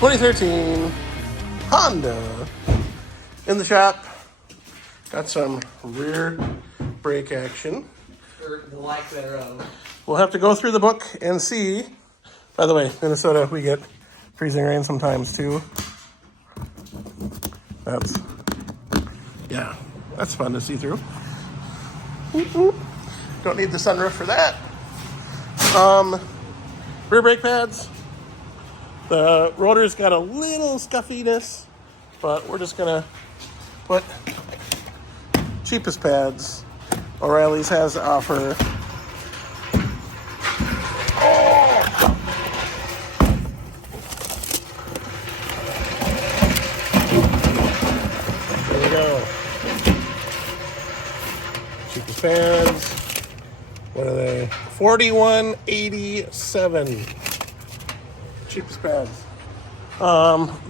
2013 Honda in the shop. Got some rear brake action. Or the lack thereof. We'll have to go through the book and see. By the way, Minnesota, we get freezing rain sometimes too. That's fun to see through. Don't need the sunroof for that. Rear brake pads. The rotor's got a little scuffiness, but we're just gonna put cheapest pads O'Reilly's has to offer. There we go. Cheapest pads. What are they? $41.87. Cheapest pads.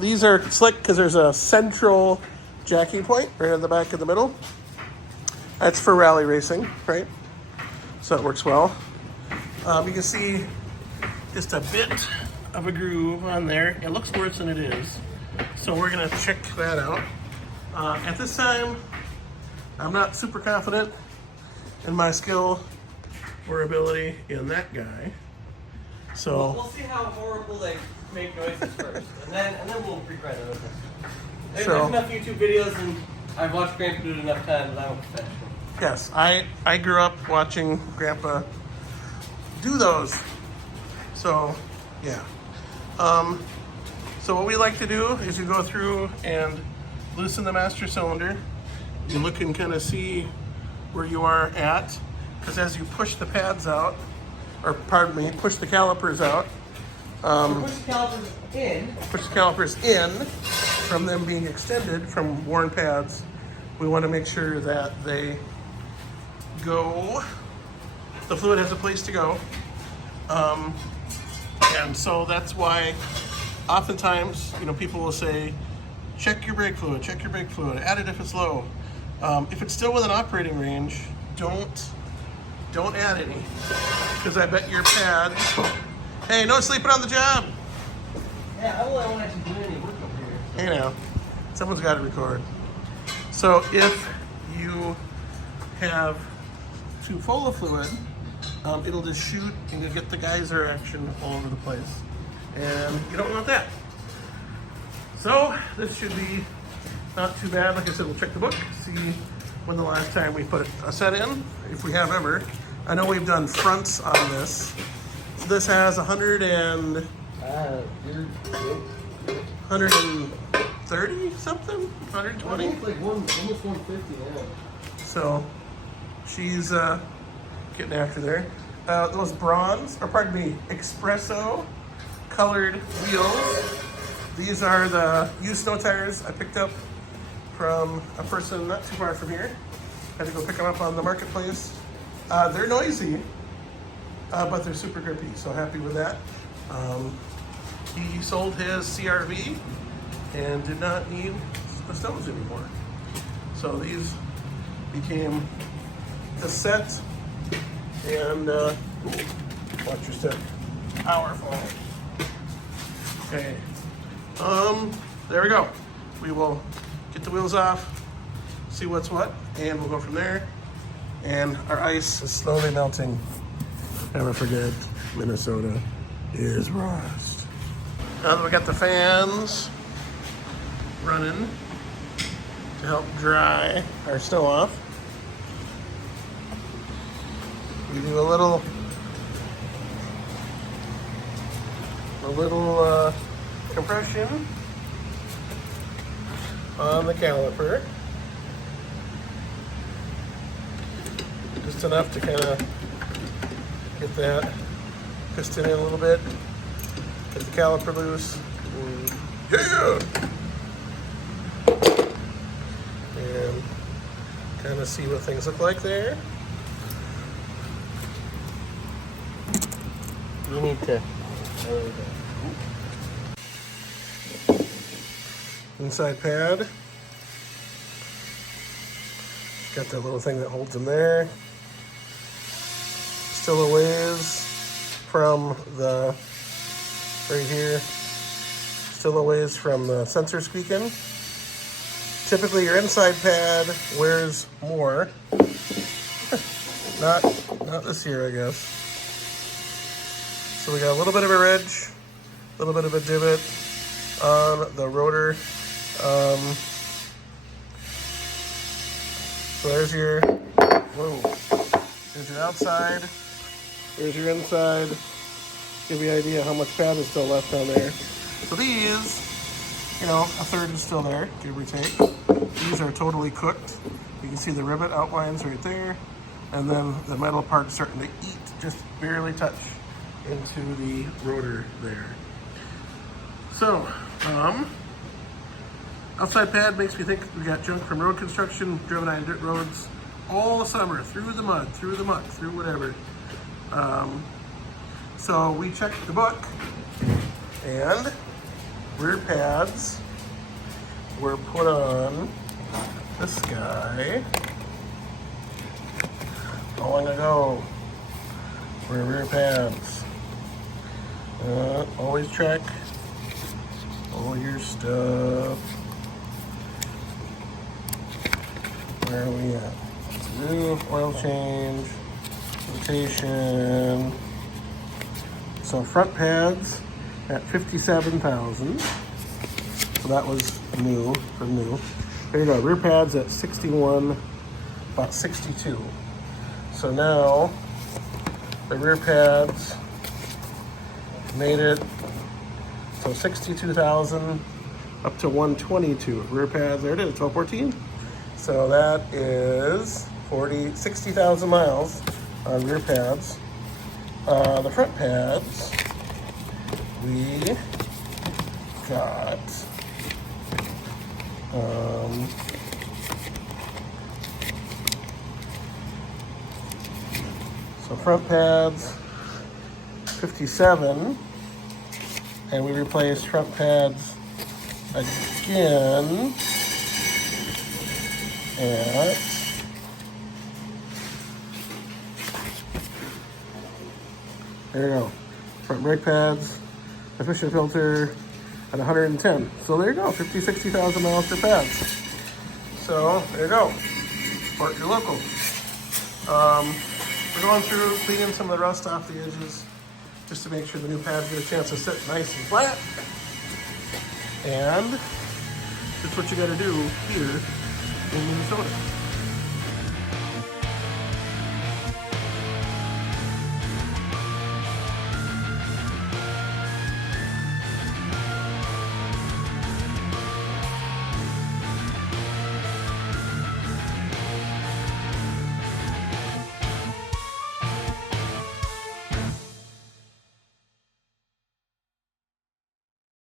These are slick because there's a central jacking point right in the back of the middle. That's for rally racing, right? So it works well. You can see just a bit of a groove on there. It looks worse than it is. So we're gonna check that out. At this time, I'm not super confident in my skill or ability in that guy. So we'll see how horrible they make noises first, and then we'll regret it. There's enough YouTube videos, and I've watched Grandpa do it enough times. I'm a professional. Yes, I grew up watching Grandpa do those. So yeah. So what we like to do is you go through and loosen the master cylinder. You look and kind of see where you are at, because as you push the pads out, or pardon me, push the calipers out. Push the calipers in. Push the calipers in from them being extended from worn pads. We want to make sure that they go, the fluid has a place to go. And so that's why oftentimes, people will say, check your brake fluid, add it if it's low. If it's still within operating range, don't add any, because I bet your pad, hey, no sleeping on the job. Yeah, I won't actually do any work up here. Someone's got to record. So if you have too full of fluid, it'll just shoot and you'll get the geyser action all over the place. And you don't want that. So this should be not too bad. Like I said, we'll check the book, see when the last time we put a set in, if we have ever. I know we've done fronts on this. This has 130 something, 120. It's like almost 150. Yeah. So she's getting after there. Those bronze, or pardon me, espresso colored wheels. These are the used snow tires I picked up from a person not too far from here. Had to go pick them up on the marketplace. They're noisy, but they're super grippy, so happy with that. He sold his CRV and did not need the stones anymore. So these became the set, and watch your step. Powerful. Okay. There we go. We will get the wheels off, see what's what, and we'll go from there. And our ice is slowly melting. Never forget, Minnesota is rust. Now that we got the fans running to help dry our snow off, we do a little compression on the caliper. Just enough to kind of get that piston in a little bit, get the caliper loose. Yeah! And kind of see what things look like there. You need to. There we go. Inside pad. Got that little thing that holds them there. Still a ways from the right here. Still a ways from the sensor squeaking. Typically your inside pad wears more. not this year, I guess. So we got a little bit of a ridge, a little bit of a divot on the rotor. So there's your, there's your outside, there's your inside. Give you an idea how much pad is still left on there. So these, you know, a third is still there, give or take. These are totally cooked. You can see the rivet outlines right there. And then the metal part's starting to eat, just barely touch into the rotor there. So, outside pad makes me think we got junk from road construction, driven on dirt roads all summer, through the mud, through the muck, through whatever. So we checked the book, and rear pads were put on this guy. How long ago were rear pads? Always check all your stuff. Where are we at? New oil change, rotation. So front pads at 57,000. So that was new, from new. There you go, rear pads at 61, about 62. So now the rear pads made it, so 62,000 up to 122. Rear pads, there it is, 1214. So that is 60,000 miles on rear pads. The front pads, we got so front pads 57, and we replaced front pads again at there you go. Front brake pads, efficient filter at 110. So there you go, 60,000 miles per pads. So there you go. Support your local. We're going through cleaning some of the rust off the edges just to make sure the new pads get a chance to sit nice and flat. And that's what you got to do here in Minnesota.